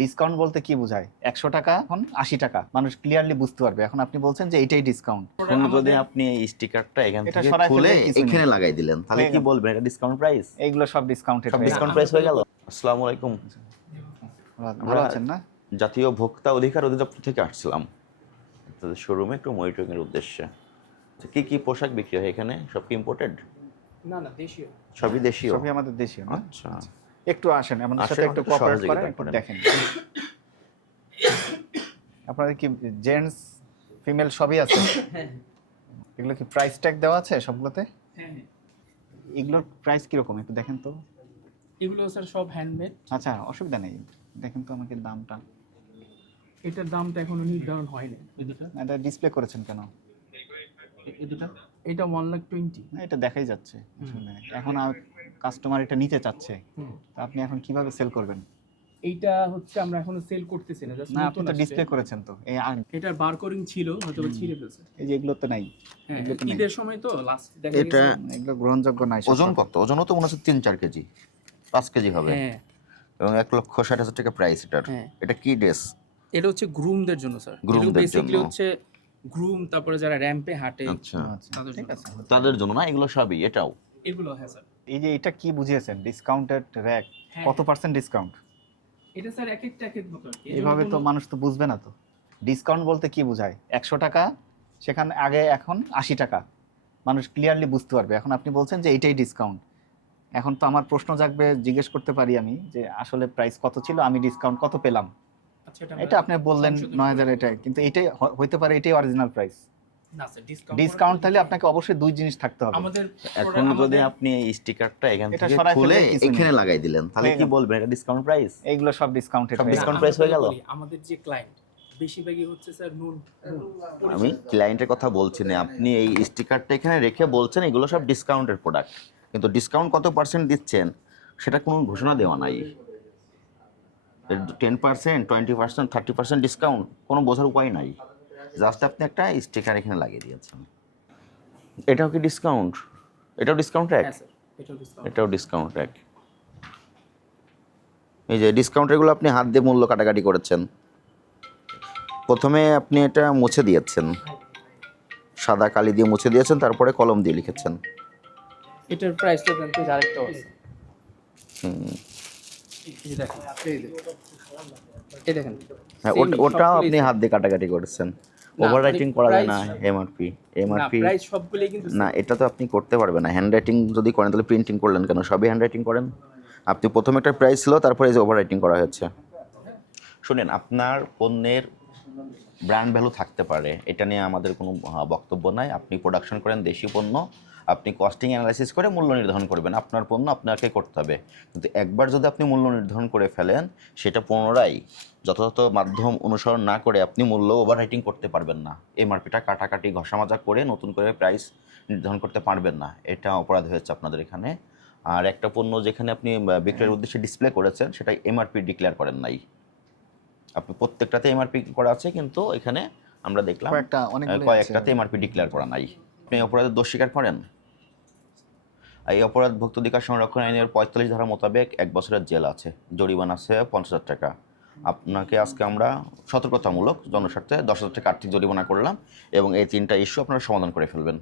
Discount বলতে কি বোঝায়? ১০০ টাকা এখন ৮০ টাকা। মানুষ ক্লিয়ারলি বুঝতে পারবে। এখন আপনি বলছেন যে এইটাই ডিসকাউন্ট। এখন যদি আপনি এই স্টিকারটা এখান এটা থেকে সরাই খুলে ফেললে কিছু এখানে নেই। লাগাই দিলেন, তাহলে হয়ে কি গেল। বলবেন এটা ডিসকাউন্ট প্রাইস? এইগুলো সব ডিসকাউন্টেড সব হয়ে ডিসকাউন্ট প্রাইস হয়ে গেল। আসসালামু আলাইকুম। ভালো আছেন না? জাতীয় ভোক্তা অধিকার অধিদপ্তর থেকে আসছিলাম আপনাদের শোরুমে একটু মনিটরিং এর উদ্দেশ্যে। তো কি কি পোশাক বিক্রি হয় এখানে? সব কি ইম্পোর্টেড? না না দেশীয়। সবই দেশীয়? সবই আমাদের দেশীয় না? আচ্ছা। একটু আসেন, আমাদের সাথে আসেন, একটু একটু কোঅপারেট সহযোগিতা করেন, একটু করেন। দেখেন। আপনাদের কি জেন্টস ফিমেল সবই আছে? হ্যাঁ এগুলো কি প্রাইস ট্যাগ দেওয়া আছে সবগুলোতে? হ্যাঁ হ্যাঁ। এগুলোর প্রাইস কিরকম একটু দেখেন তো। এগুলো স্যার সব হ্যান্ডমেড। আচ্ছা, অসুবিধা নেই, দেখেন তো আমাকে দামটা। এটার দামটা এখনো নির্ধারণ হয়নি। এই দুটো এটা ডিসপ্লে করেছেন কেন? এই দুটো এটা 1,20,000। না, এটা দেখাই যাচ্ছে আসলে। এখন কাস্টমার এটা নিতে চাচ্ছে, তা আপনি এখন কিভাবে সেল করবেন? এইটা হচ্ছে আমরা এখনো সেল করতেছি না, জাস্ট না, আপনি নতুন তো আসছে। ডিসপ্লে করেছেন তো। এটার বারকোডিং ছিল, হয়তো বা ছিঁড়ে ফেলছে। এই যে এগুলো তো নাই। হ্যাঁ এগুলো তো নাই। ঈদের সময় তো লাস্ট দেখা এটা গেছে। এগুলো গ্রহণযোগ্য নাই। ওজন কত? ওজনও তো মনে হচ্ছে 3-4 কেজি, 5 কেজি হবে। হ্যাঁ এবং 1,60,000 টাকা প্রাইস এটার। হ্যাঁ। এটা কি ড্রেস? এটা হচ্ছে গ্রুমদের জন্য স্যার। Groomদের বেসিক্যালি জন্য। হচ্ছে গ্রুম, তারপরে যারা র্যাম্পে হাঁটে আচ্ছা, আচ্ছা, তাদের ঠিক জন্য। আছে। তাদের জন্য না এগুলো সবই? এটাও এগুলো হ্যাঁ স্যার। এই যে এটা কি বুঝিয়েছেন ডিসকাউন্টেড র‍্যাক? হ্যাঁ। কত পার্সেন্ট ডিসকাউন্ট? এটা স্যার এক একটা এক এক মতো আর কি। এইভাবে তো মানুষ তো বুঝবে না তো। ডিসকাউন্ট বলতে কি বোঝায়? ১০০ টাকা সেখানে আগে এখন ৮০ টাকা। মানুষ ক্লিয়ারলি বুঝতে পারবে। এখন আপনি বলছেন যে এইটাই ডিসকাউন্ট। এখন তো আমার প্রশ্ন জাগবে, জিজ্ঞেস করতে পারি আমি যে আসলে প্রাইস কত ছিল, আমি ডিসকাউন্ট কত পেলাম? আচ্ছা এটা আপনি বললেন ৯,০০০, এটা কিন্তু এটাই হইতে পারে, এটাই অরিজিনাল প্রাইস। না স্যার ডিসকাউন্ট তাহলে আপনাকে অবশ্যই দুই জিনিস থাকতে হবে। আমাদের এখন যদি আপনি এই স্টিকারটা এখান এটা থেকে সরাই খুলে ফেললে কিছু নেই। এখানে লাগাই দিলেন, তাহলে হয়ে কি গেল। বলবেন এটা ডিসকাউন্ট প্রাইস? এইগুলো সব ডিসকাউন্টেড সব হয়ে গেল। discount price হয়ে গেল? আমাদের যে ক্লায়েন্ট বেশিরভাগই হচ্ছে স্যার নুন। আমি ক্লায়েন্টের কথা বলছি না, আপনি এই স্টিকারটা এখানে রেখে বলছেন এগুলো সব ডিসকাউন্টের প্রোডাক্ট, কিন্তু ডিসকাউন্ট কত পার্সেন্ট দিচ্ছেন সেটা কোনো ঘোষণা দেওয়া নাই। 10%, 20%, 30% ডিসকাউন্ট কোনো বোঝার উপায় নাই। জাস্ট আপনি একটা স্টিকার এখানে লাগিয়ে দিয়েছেন। এটাও কি ডিসকাউন্ট? এটাও ডিসকাউন্ট র্যাক? হ্যাঁ স্যার, এটাও ডিসকাউন্ট। এটাও ডিসকাউন্ট র্যাক। এই যে ডিসকাউন্টেরগুলো আপনি হাত দিয়ে মূল্য কাটাকাটি করেছেন। প্রথমে আপনি এটা মুছে দিয়েছেন, সাদা কালি দিয়ে মুছে দিয়েছেন, তারপরে কলম দিয়ে লিখেছেন। এটার প্রাইসটা জানতে আরেকটাও আছে। হুম। এই যে দেখেন, এই দেখেন। হ্যাঁ, Same-ই, ওটাও আপনি সবগুলোই হাত দিয়ে কাটাকাটি করেছেন। না, ওভার রাইটিং আপনি করা যায় না? price- এমআরপি না, এমআরপি প্রাইস সবগুলোই কিন্তু না, এটা তো আপনি করতে পারবেন না। হ্যান্ড রাইটিং যদি করেন তাহলে প্রিন্টিং করলেন কেন? সবই হ্যান্ড রাইটিং করেন। আপনি প্রথমে একটা প্রাইস ছিল, তারপরে এই যে ওভার রাইটিং করা হয়েছে। শুনেন, আপনার পণ্যের ব্র্যান্ড ভ্যালু থাকতে পারে, এটা নিয়ে আমাদের কোনো বক্তব্য নাই। আপনি প্রোডাকশন করেন দেশি পণ্য, আপনি কস্টিং অ্যানালাইসিস করে মূল্য নির্ধারণ করবেন, আপনার পণ্য আপনাকে করতে হবে। কিন্তু একবার যদি আপনি মূল্য নির্ধারণ করে ফেলেন, সেটা পুনরায় যথাযথ মাধ্যম অনুসরণ না করে আপনি মূল্য ওভার রাইটিং করতে পারবেন না। এমআরপিটা কাটাকাটি ঘষামাজা করে নতুন করে প্রাইস নির্ধারণ করতে পারবেন না, এটা অপরাধ হয়েছে আপনাদের এখানে। আর একটা পণ্য যেখানে আপনি বিক্রয়ের উদ্দেশ্যে ডিসপ্লে করেছেন, সেটা এমআরপি ডিক্লেয়ার করেন নাই। আপনি প্রত্যেকটাতে এমআরপি করা আছে, কিন্তু এখানে আমরা দেখলাম কয়েকটাতে এমআরপি ডিক্লেয়ার করা নাই। আপনি অপরাধের দোষ স্বীকার করেন? এই অপরাধ ভোক্তাধিকার সংরক্ষণ আইনের 45 ধারা মোতাবেক 1 বছরের জেল আছে, জরিমানা আছে 50,000 টাকা। আপনাকে আজকে আমরা সতর্কতামূলক জনস্বার্থে 10,000 টাকা আর্থিক জরিমানা করলাম, এবং এই 3টা ইস্যু আপনারা সমাধান করে ফেলবেন।